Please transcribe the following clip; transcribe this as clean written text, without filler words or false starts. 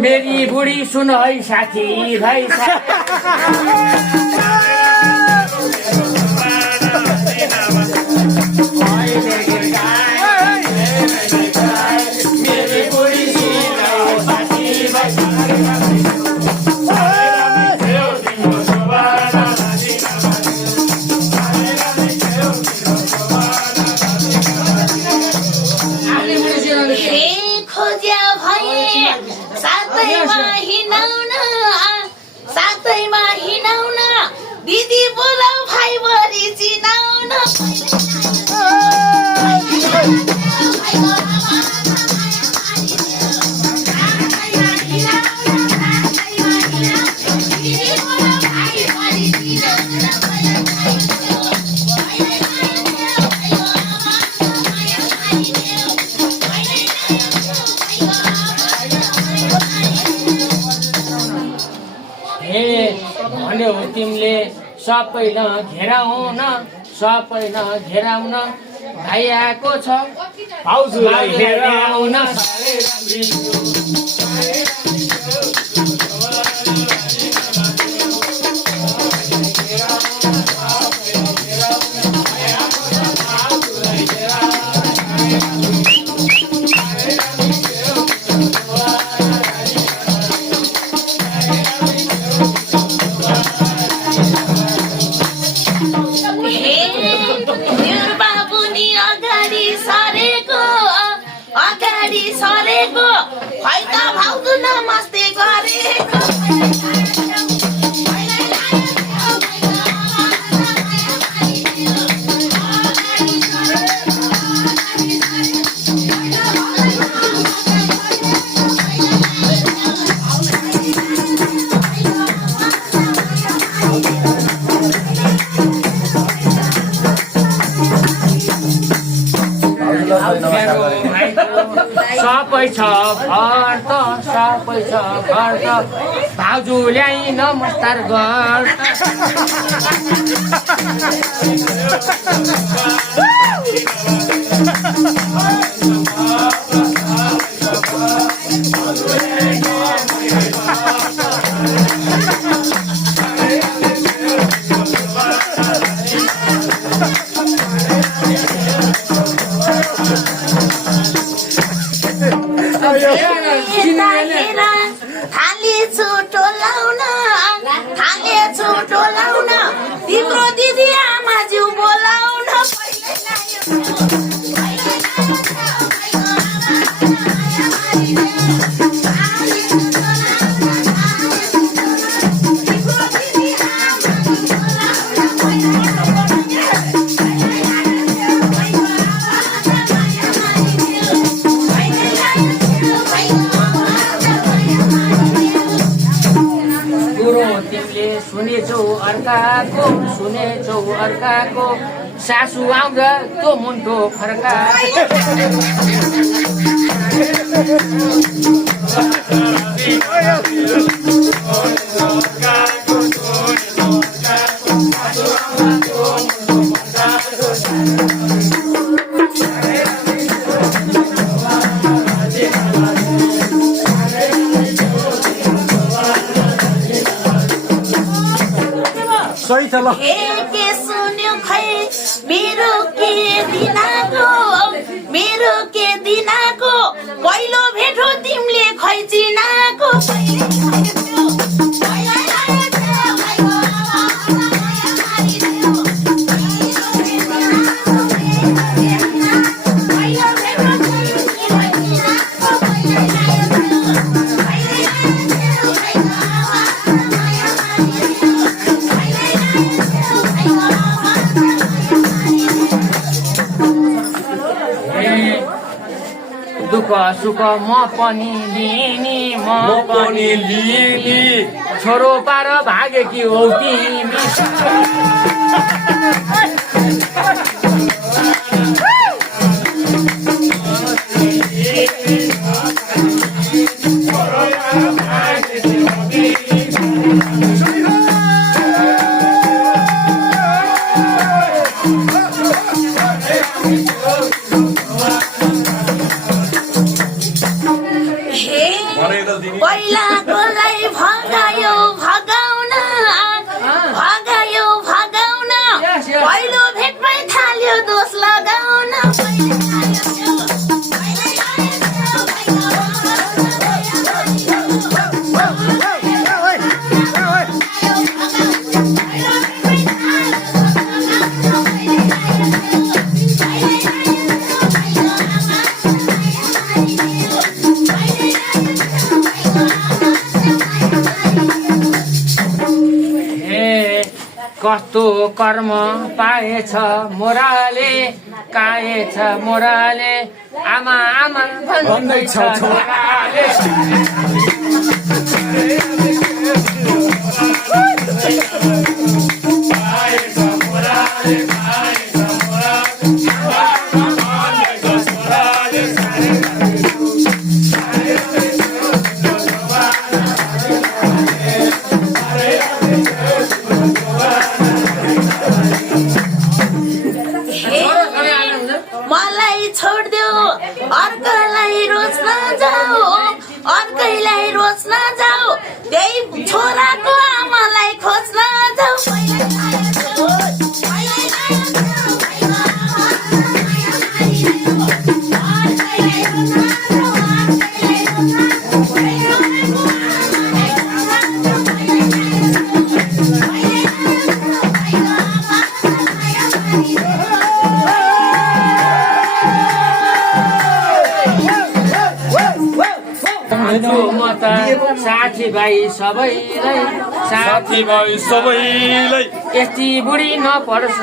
मेरी बुढ़ी सुन है साथी भाई दिदी बोलाऊ भाइ बरी चिनाउन भन्यो तिमीले सबैलाई घेराउन सबैलाई घेराउन भाइ आएको छ भाउजूलाई घेराउन सरेको खै त भाउजू नमस्ते गरेको सबै छ घर त सबै छ घर त भाउजू ल्याइ नमस्कार गर छुटो लाउन तिम्रो दिदी आमाज्यू बोलाउन सुनेछौ अर्काको सासु आउँदा त्यो मुन्टो फर्का सही छ ल के सुन्यो खै मेरो के दिनाको पहिलो भेटो तिमीले खै चिनाको दुःख सुख म पनि लिने म पनि लिने छोरो पार भागेकी हौ तिमी पहिलाकोलाई भगायो भगाउन भगायो भगाउन पहिलो भेटमै थाल्यो दोष लगाउन कस्तो कर्म पाएछ मोराले काएछ मोराले आमा आमा भन्दैछ छोराले मलाई छोड्देऊ अर्कैलाई रोज्न जाऊ अर्कैलाई रोज्न जाऊ त्यही छोराको आमालाई खोज्न जाऊ म त साथीभाइ सबैलाई सबैलाई यति बुढी नपरोस्